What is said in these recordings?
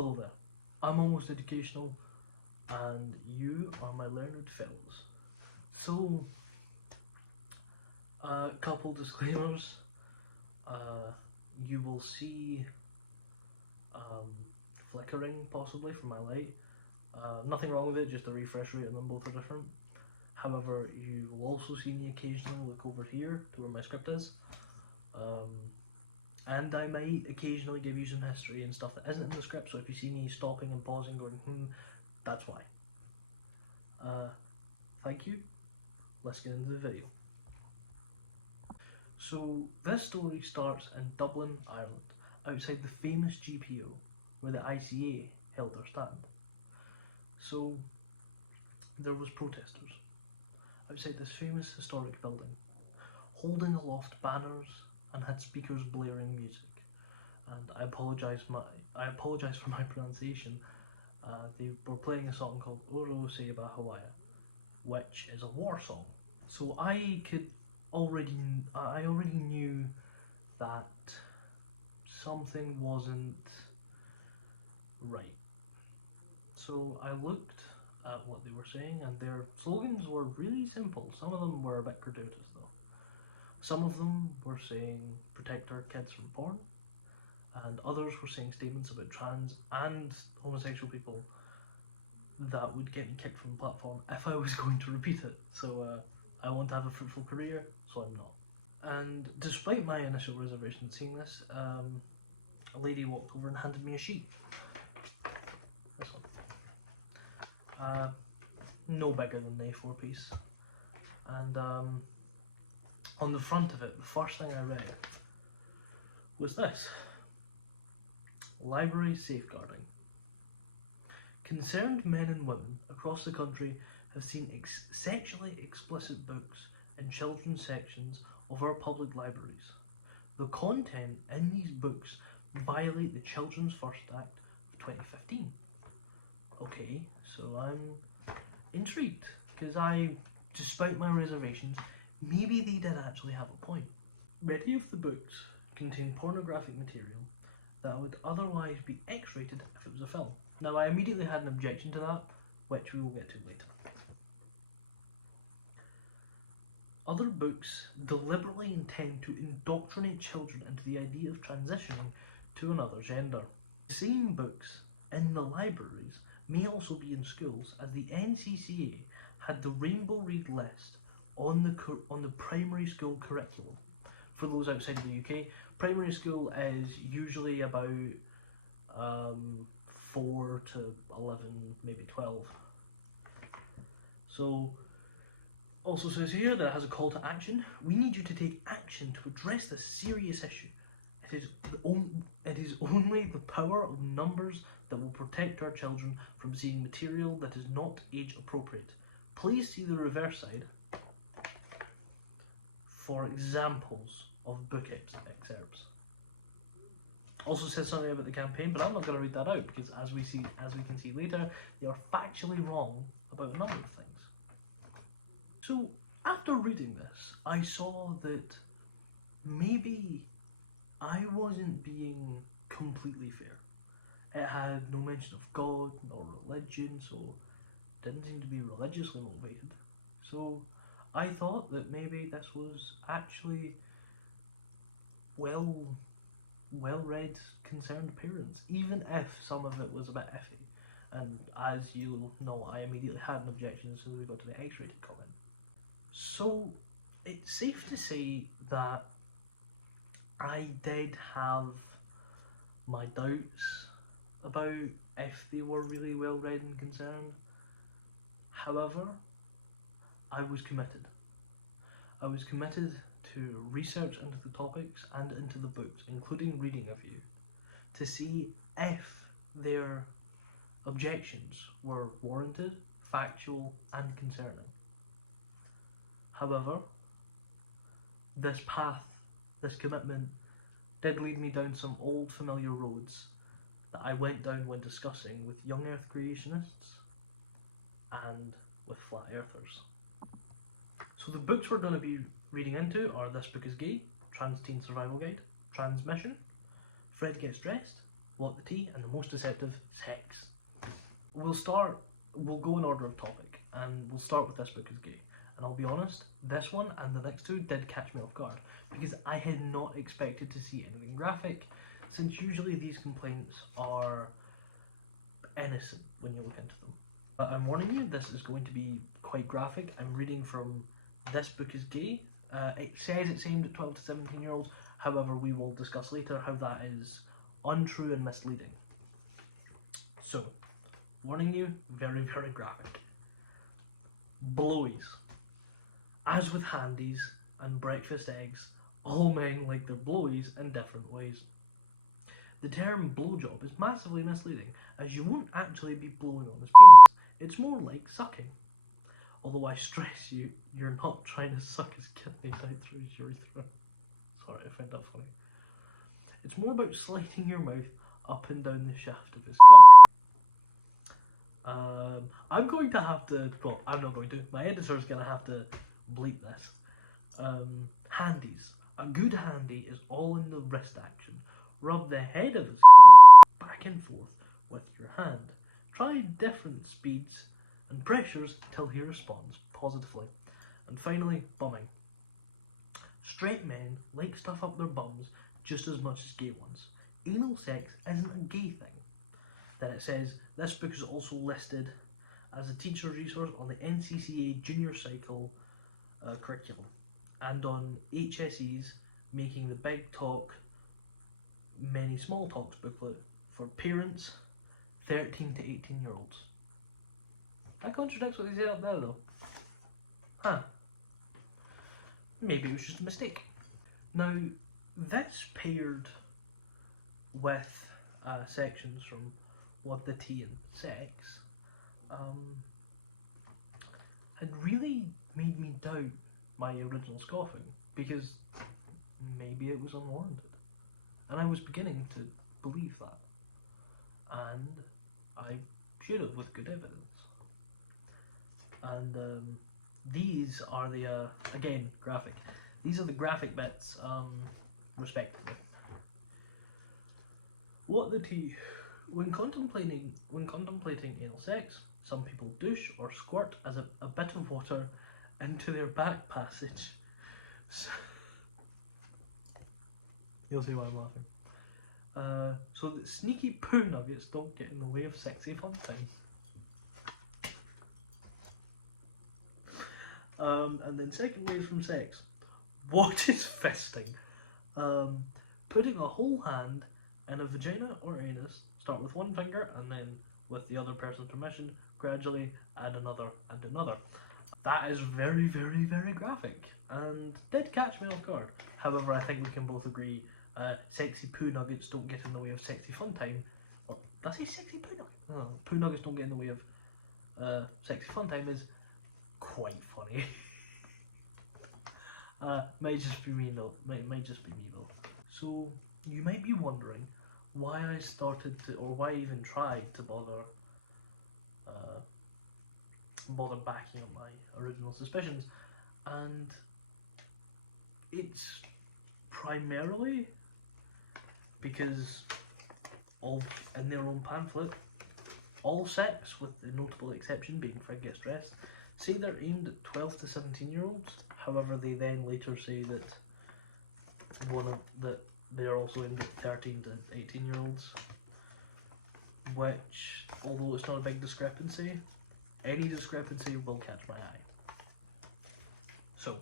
Hello there, I'm almost educational and you are my learned fellows. So, a couple disclaimers. You will see flickering possibly from my light. Nothing wrong with it, just the refresh rate on them both are different. However, you will also see me occasionally look over here to where my script is. And I might occasionally give you some history and stuff that isn't in the script, so if you see me stopping and pausing going, that's why. Thank you. Let's get into the video. So, this story starts in Dublin, Ireland, outside the famous GPO, where the ICA held their stand. So, there was protesters outside this famous historic building, holding aloft banners and had speakers blaring music. And I apologise for my pronunciation. They were playing a song called Oro Seba Hawaii, which is a war song. So I already knew that something wasn't right. So I looked at what they were saying, and their slogans were really simple. Some of them were a bit gratuitous though. Some of them were saying protect our kids from porn, and others were saying statements about trans and homosexual people that would get me kicked from the platform if I was going to repeat it. So I want to have a fruitful career, so I'm not. And despite my initial reservation seeing this, a lady walked over and handed me a sheet. This one. No bigger than an A4 piece. And on the front of it, the first thing I read was this: Library Safeguarding. Concerned men and women across the country have seen sexually explicit books in children's sections of our public libraries. The content in these books violate the Children's First Act of 2015. Okay, so I'm intrigued, because despite my reservations, maybe they did actually have a point. Many of the books contain pornographic material that would otherwise be X-rated if it was a film. Now, I immediately had an objection to that, which we will get to later. Other books deliberately intend to indoctrinate children into the idea of transitioning to another gender. The same books in the libraries may also be in schools, as the NCCA had the Rainbow Read list on the primary school curriculum. For those outside of the UK, primary school is usually about 4 to 11, maybe 12. So, also says here that it has a call to action. We need you to take action to address this serious issue. It is only the power of numbers that will protect our children from seeing material that is not age appropriate. Please see the reverse side for examples of book excerpts. Also says something about the campaign, but I'm not going to read that out because, as we can see later, they are factually wrong about a number of things. So after reading this, I saw that maybe I wasn't being completely fair. It had no mention of God nor religion, so it didn't seem to be religiously motivated. So I thought that maybe this was actually well-read, concerned parents, even if some of it was a bit iffy. And as you know, I immediately had an objection as soon as we got to the X-rated comment. So it's safe to say that I did have my doubts about if they were really well-read and concerned. However, I was committed. I was committed to research into the topics and into the books, including reading a few, to see if their objections were warranted, factual, and concerning. However, this path, this commitment, did lead me down some old familiar roads that I went down when discussing with young earth creationists and with flat earthers. So the books we're going to be reading into are This Book is Gay, Trans Teen Survival Guide, Transmission, Fred Gets Dressed, what the T, and the most deceptive, sex. We'll go in order of topic, and we'll start with This Book is Gay. And I'll be honest, this one and the next two did catch me off guard, because I had not expected to see anything graphic, since usually these complaints are innocent when you look into them. But I'm warning you, this is going to be quite graphic. I'm reading from This Book is Gay. It says it's aimed at 12 to 17 year olds, however we will discuss later how that is untrue and misleading. So, warning you, very, very graphic. Blowies. As with handies and breakfast eggs, all men like their blowies in different ways. The term blowjob is massively misleading, as you won't actually be blowing on his penis. It's more like sucking. Although I stress you, you're not trying to suck his kidneys out through his urethra. Sorry, I find that funny. It's more about sliding your mouth up and down the shaft of his cock. I'm going to have to, well, I'm not going to, my editor's going to have to bleep this. Handies. A good handy is all in the wrist action. Rub the head of his cock back and forth with your hand. Try different speeds and pressures till he responds positively. And finally, bumming. Straight men like stuff up their bums just as much as gay ones. Anal sex isn't a gay thing. Then it says, this book is also listed as a teacher resource on the NCCA Junior Cycle curriculum and on HSE's Making the Big Talk Many Small Talks booklet for parents 13 to 18 year olds. That contradicts what they say up there though. Huh. Maybe it was just a mistake. Now, this paired with sections from What the Tea and Sex had really made me doubt my original scoffing, because maybe it was unwarranted. And I was beginning to believe that. And I should have, with good evidence. And these are the, again, graphic. These are the graphic bits, respectively. What the tea? When contemplating anal sex, some people douche or squirt as a bit of water into their back passage. So, you'll see why I'm laughing. So that sneaky poo nuggets don't get in the way of sexy fun time. And then second wave from sex. What is fisting? Putting a whole hand in a vagina or anus. Start with one finger and then, with the other person's permission, gradually add another and another. That is very, very, very graphic and did catch me off guard. However, I think we can both agree sexy poo nuggets don't get in the way of sexy fun time. Or, did I say sexy poo nuggets? No, poo nuggets don't get in the way of sexy fun time is quite funny. Might just be me though. Might just be me though. So you might be wondering why I started to, or why I even tried to bother backing up my original suspicions, and it's primarily because in their own pamphlet, all sects, with the notable exception being Frig Gets Dressed, say they're aimed at 12 to 17 year olds. However, they then later say that that they are also aimed at 13 to 18 year olds, which, although it's not a big discrepancy, any discrepancy will catch my eye. So,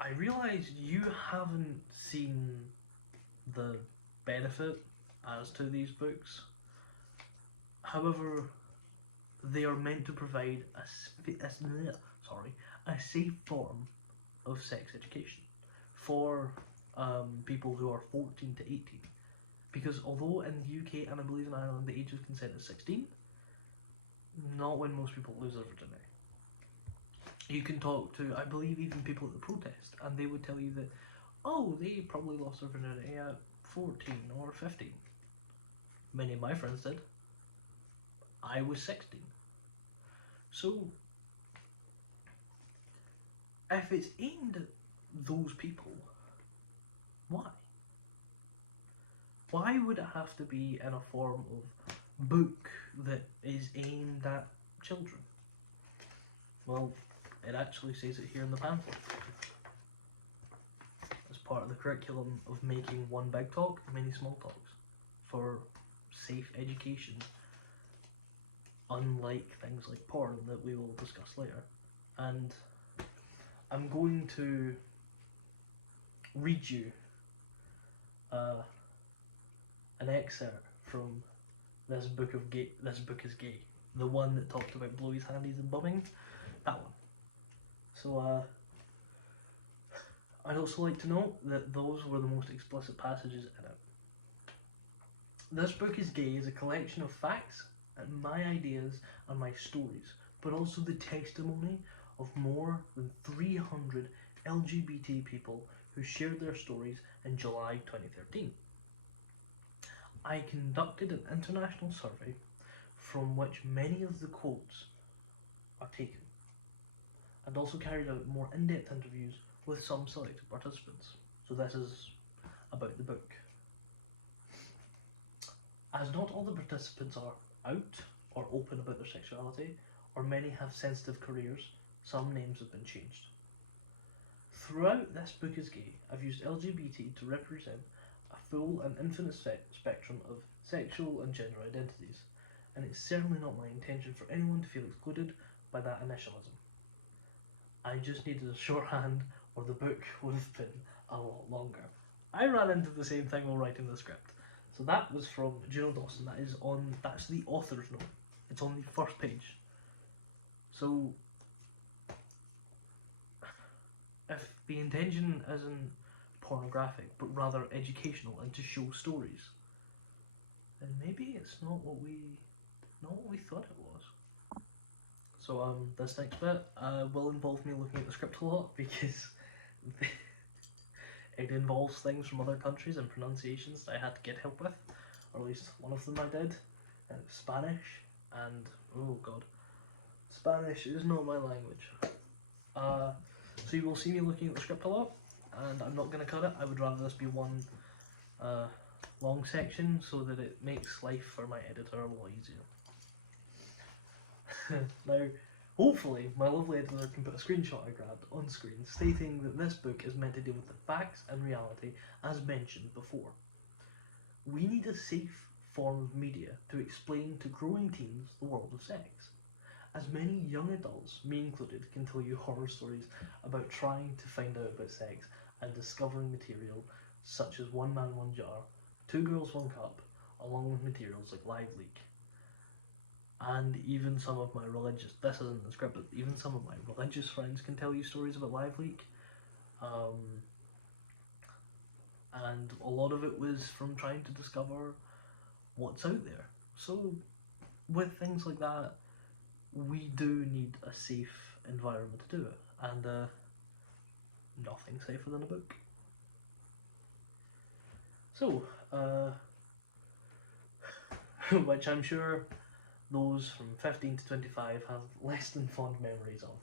I realise you haven't seen the benefit as to these books. However, they are meant to provide a safe form of sex education for people who are 14 to 18. Because although in the UK and I believe in Ireland the age of consent is 16, not when most people lose their virginity. You can talk to, I believe, even people at the protest, and they would tell you that, oh, they probably lost their virginity at 14 or 15. Many of my friends did. I was 16. So, if it's aimed at those people, why? why would it have to be in a form of book that is aimed at children? Well, it actually says it here in the pamphlet. As part of the curriculum of making one big talk, many small talks, for safe education, unlike things like porn that we will discuss later. And I'm going to read you an excerpt from This Book is Gay, the one that talked about blowies, handies and bumming, that one. So I'd also like to note that those were the most explicit passages in it. This Book is Gay is a collection of facts and my ideas and my stories, but also the testimony of more than 300 LGBT people who shared their stories in July 2013. I conducted an international survey from which many of the quotes are taken, and also carried out more in-depth interviews with some selected participants. So this is about the book. As not all the participants are out or open about their sexuality, or many have sensitive careers, some names have been changed. Throughout This Book is Gay, I've used LGBT to represent a full and infinite spectrum of sexual and gender identities, and it's certainly not my intention for anyone to feel excluded by that initialism. I just needed a shorthand, or the book would have been a lot longer. I ran into the same thing while writing the script. So that was from Juno Dawson. That's the author's note. It's on the first page. So if the intention isn't pornographic, but rather educational and to show stories, then maybe it's not what we thought it was. So this next bit will involve me looking at the script a lot, because it involves things from other countries and pronunciations that I had to get help with, or at least one of them I did. Spanish, and oh god, Spanish is not my language. So you will see me looking at the script a lot, and I'm not going to cut it. I would rather this be one long section so that it makes life for my editor a lot easier. Now, hopefully, my lovely editor can put a screenshot I grabbed on screen stating that this book is meant to deal with the facts and reality as mentioned before. We need a safe form of media to explain to growing teens the world of sex. As many young adults, me included, can tell you horror stories about trying to find out about sex and discovering material such as One Man, One Jar, Two Girls, One Cup, along with materials like Live Leak. And even some of my religious, this isn't the script, but even some of my religious friends can tell you stories about Live Leak. And a lot of it was from trying to discover what's out there. So with things like that, we do need a safe environment to do it, and nothing safer than a book. So, which I'm sure those from 15 to 25 have less than fond memories of.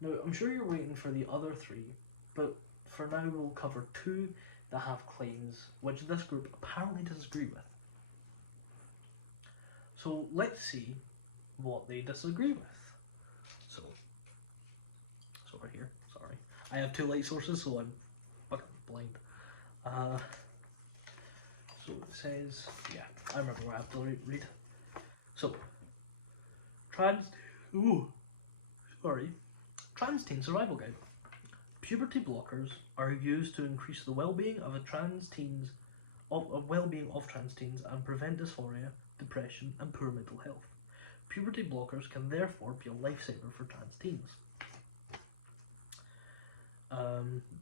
Now, I'm sure you're waiting for the other three, but for now we'll cover two that have claims which this group apparently disagree with. So let's see what they disagree with. So over here, sorry. I have two light sources, so I'm fucking blind. So it says, yeah, I remember where I have to read. So, trans teen survival guide. Puberty blockers are used to increase the well-being of trans teens and prevent dysphoria, depression, and poor mental health. Puberty blockers can therefore be a lifesaver for trans teens.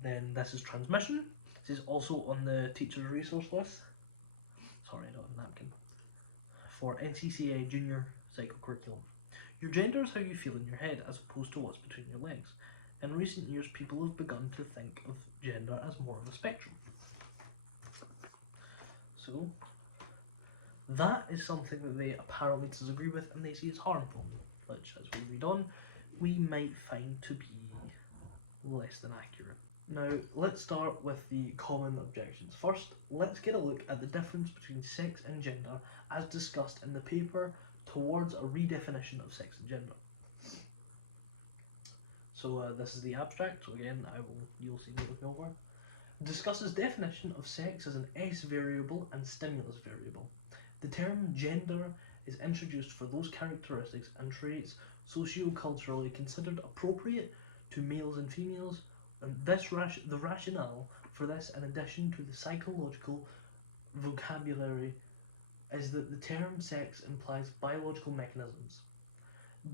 Then this is transmission. This is also on the teacher's resource list. Sorry, I don't have a napkin. For NCCA Junior Psycho Curriculum. Your gender is how you feel in your head as opposed to what's between your legs. In recent years, people have begun to think of gender as more of a spectrum. So, that is something that they apparently disagree with and they see as harmful, which, as we read on, we might find to be less than accurate. Now, let's start with the common objections. First, let's get a look at the difference between sex and gender as discussed in the paper Towards a Redefinition of Sex and Gender. So this is the abstract, so again, you'll see me looking over. Discusses definition of sex as an S variable and stimulus variable. The term gender is introduced for those characteristics and traits socio-culturally considered appropriate to males and females, and the rationale for this, in addition to the psychological vocabulary, is that the term sex implies biological mechanisms.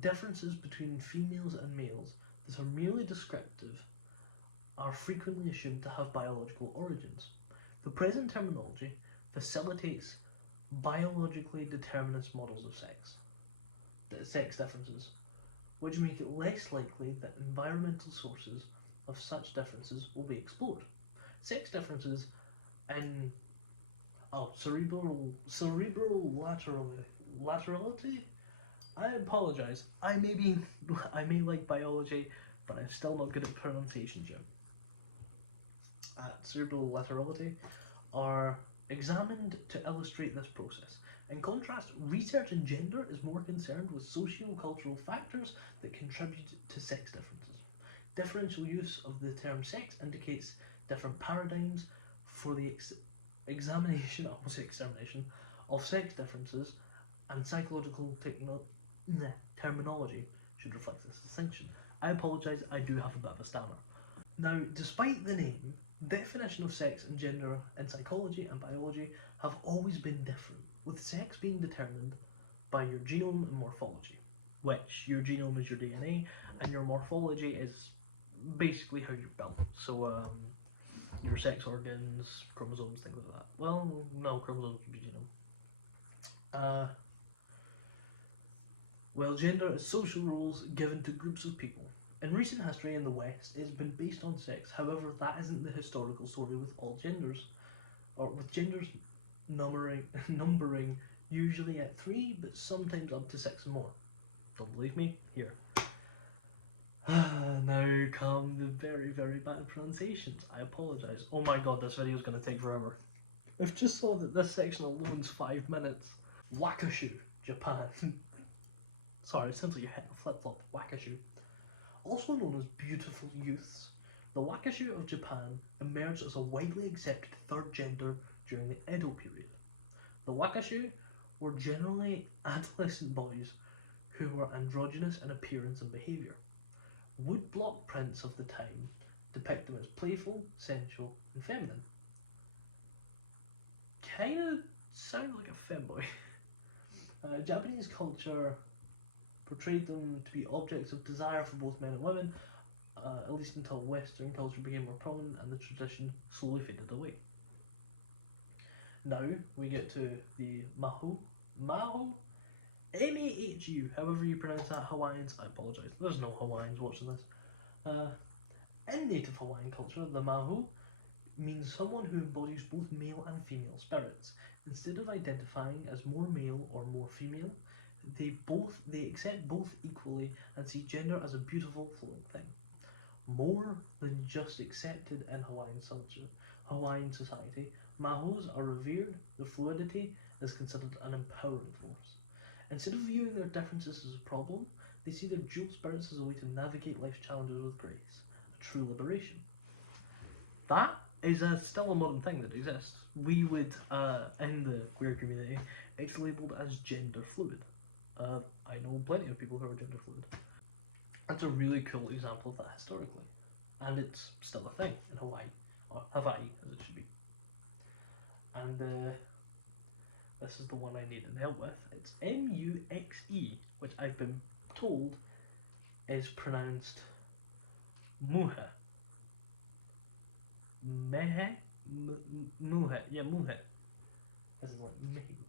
Differences between females and males that are merely descriptive are frequently assumed to have biological origins. The present terminology facilitates biologically determinist models of sex differences, which make it less likely that environmental sources of such differences will be explored. Sex differences in cerebral laterality. I apologise. I may like biology, but I'm still not good at pronunciations yet. Cerebral laterality are examined to illustrate this process. In contrast, research in gender is more concerned with socio-cultural factors that contribute to sex differences. Differential use of the term sex indicates different paradigms for the examination of sex differences, and psychological terminology should reflect this distinction. I apologise, I do have a bit of a stammer. Now, despite the name, definition of sex and gender in psychology and biology have always been different, with sex being determined by your genome and morphology, which your genome is your DNA and your morphology is basically how you're built. So your sex organs, chromosomes, things like that. Well, no, chromosomes would be genome. Well, gender is social roles given to groups of people. In recent history in the West, it's been based on sex. However, that isn't the historical story with all genders, or with genders numbering usually at 3, but sometimes up to 6 and more. Don't believe me? Here. Now come the very, very bad pronunciations. I apologise. Oh my god, this video is going to take forever. I've just saw that this section alone's 5 minutes. Wakashu, Japan. Sorry, it sounds like you hit a flip-flop. Wakashu. Also known as beautiful youths, the Wakashu of Japan emerged as a widely accepted third gender during the Edo period. The Wakashu were generally adolescent boys who were androgynous in appearance and behaviour. Woodblock prints of the time depict them as playful, sensual, and feminine. Kinda sound like a femboy. Japanese culture portrayed them to be objects of desire for both men and women, at least until Western culture became more prominent and the tradition slowly faded away. Now we get to the Mahu, M-A-H-U, however you pronounce that, Hawaiians. I apologise, there's no Hawaiians watching this. In native Hawaiian culture, the Mahu means someone who embodies both male and female spirits. Instead of identifying as more male or more female, they accept both equally and see gender as a beautiful flowing thing. More than just accepted in Hawaiian society, Mahus are revered. The fluidity is considered an empowering force. Instead of viewing their differences as a problem, they see their dual spirits as a way to navigate life's challenges with grace, a true liberation. That is still a modern thing that exists. We would, in the queer community, it's labelled as gender fluid. I know plenty of people who are gender fluid. That's a really cool example of that historically. And it's still a thing in Hawaii, or Hawaii as it should be. And this is the one I need help with. It's M-U-X-E, which I've been told is pronounced muhe. Mehe? Muhe. Yeah, muhe. This is like mehe.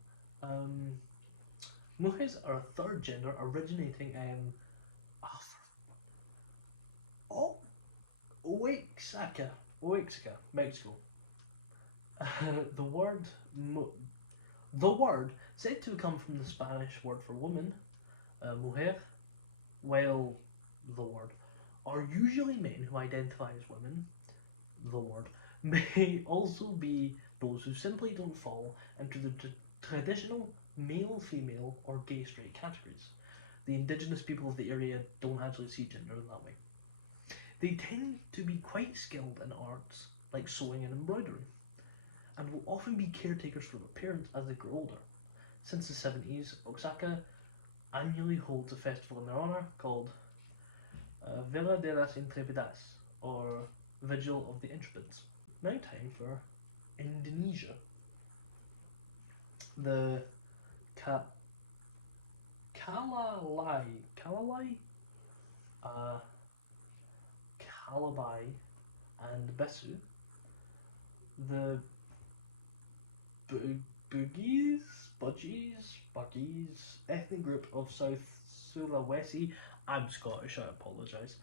Mujes are a third gender originating in Oaxaca, Mexico. The word said to come from the Spanish word for woman, mujer, while the word are usually men who identify as women. the word, may also be those who simply don't fall into the traditional male, female, or gay straight categories. The indigenous people of the area don't actually see gender in that way. They tend to be quite skilled in arts like sewing and embroidery, and will often be caretakers for their parents as they grow older. Since the 70s, Oaxaca annually holds a festival in their honour called Villa de las Intrepidas, or Vigil of the Intrepids. Now time for Indonesia. The Kalalai, Kalabai, and Besu, the Bugis ethnic group of South Sulawesi, I'm Scottish, I apologise,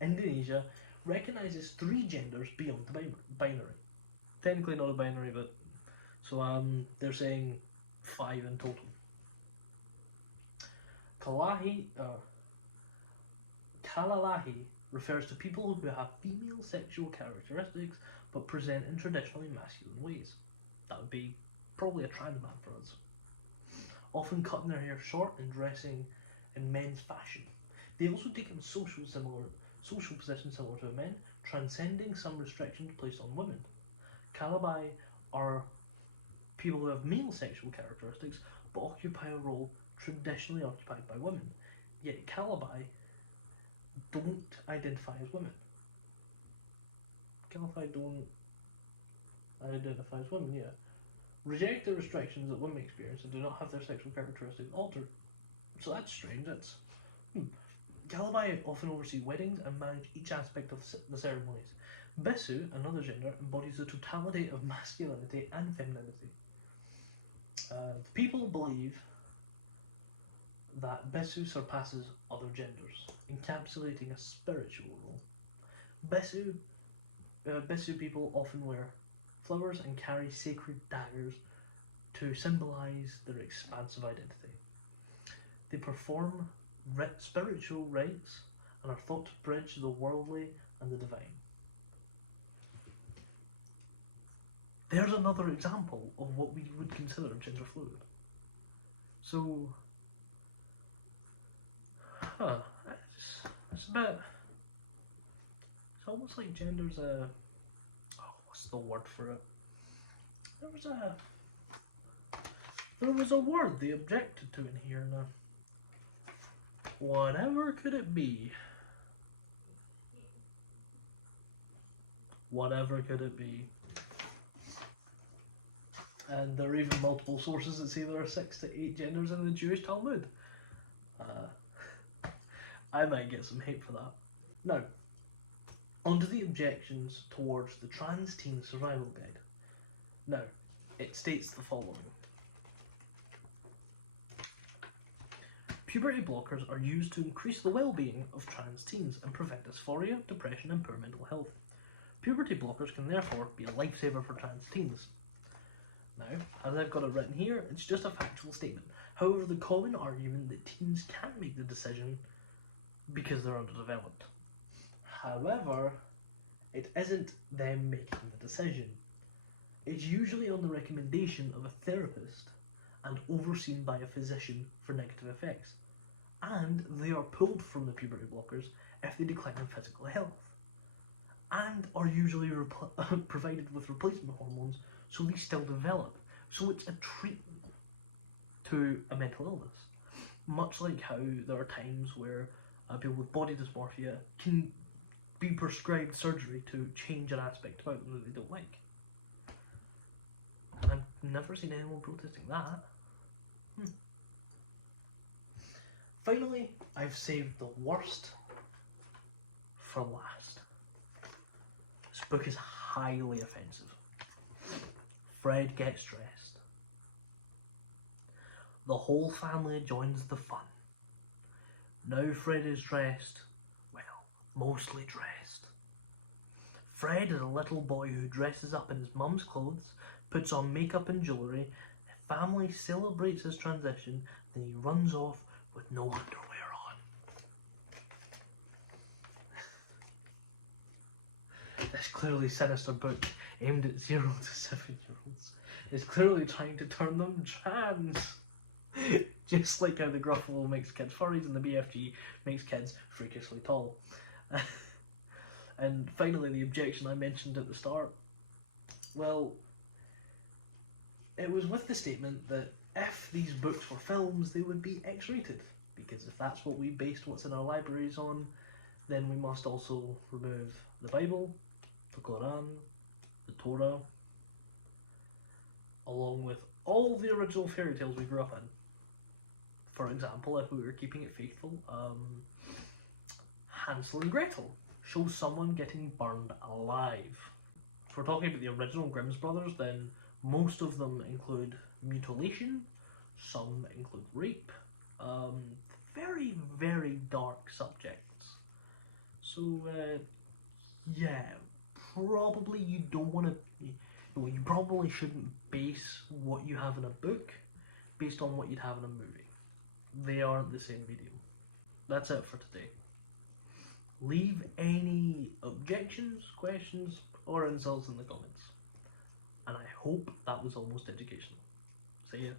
Indonesia recognises 3 genders beyond the binary. Technically not a binary, but so they're saying 5 in total. Kalalahi refers to people who have female sexual characteristics but present in traditionally masculine ways. That would be probably a trans man for us. Often cutting their hair short and dressing in men's fashion. They also take on social positions similar to men, transcending some restrictions placed on women. Kalabai are people who have male sexual characteristics but occupy a role traditionally occupied by women. Yet Kalabai don't identify as women. Kalabai don't identify as women, yeah. Reject the restrictions that women experience and do not have their sexual characteristics altered. So that's strange. Kalabai often oversee weddings and manage each aspect of the ceremonies. Besu, another gender, embodies the totality of masculinity and femininity. The people believe that Besu surpasses other genders, encapsulating a spiritual role. Besu people often wear flowers and carry sacred daggers to symbolise their expansive identity. They perform spiritual rites and are thought to bridge the worldly and the divine. There's another example of what we would consider gender fluid. So, it's a bit. It's almost like gender's what's the word for it? There was a word they objected to in here now. Whatever could it be? Whatever could it be? And there are even multiple sources that say there are 6 to 8 genders in the Jewish Talmud. I might get some hate for that. Now, onto the objections towards the Trans Teen Survival Guide. Now, it states the following. Puberty blockers are used to increase the well-being of trans teens and prevent dysphoria, depression and poor mental health. Puberty blockers can therefore be a lifesaver for trans teens. Now, as I've got it written here, it's just a factual statement. However, the common argument that teens can't make the decision because they're underdeveloped. However, it isn't them making the decision. It's usually on the recommendation of a therapist and overseen by a physician for negative effects. And they are pulled from the puberty blockers if they decline in physical health. And are usually provided with replacement hormones so they still develop. So it's a treatment to a mental illness. Much like how there are times where people with body dysmorphia can be prescribed surgery to change an aspect about them that they don't like. I've never seen anyone protesting that. Finally, I've saved the worst for last. This book is highly offensive. Fred gets dressed. The whole family joins the fun. Now Fred is dressed, well, mostly dressed. Fred is a little boy who dresses up in his mum's clothes, puts on makeup and jewellery, the family celebrates his transition, then he runs off with no underwear on. This clearly sinister book aimed at 0 to 7-year-olds is clearly trying to turn them trans. Just like how the Gruffalo makes kids furries and the BFG makes kids freakishly tall. And finally, the objection I mentioned at the start. Well, it was with the statement that if these books were films, they would be X-rated. Because if that's what we based what's in our libraries on, then we must also remove the Bible, the Quran, the Torah, along with all the original fairy tales we grew up in. For example, if we were keeping it faithful, Hansel and Gretel shows someone getting burned alive. If we're talking about the original Grimm's brothers, then most of them include mutilation, some include rape, very, very dark subjects. So, yeah, probably you don't want to, you probably shouldn't base what you have in a book based on what you'd have in a movie. They aren't the same medium. That's it for today. Leave any objections, questions, or insults in the comments. And I hope that was almost educational. See ya.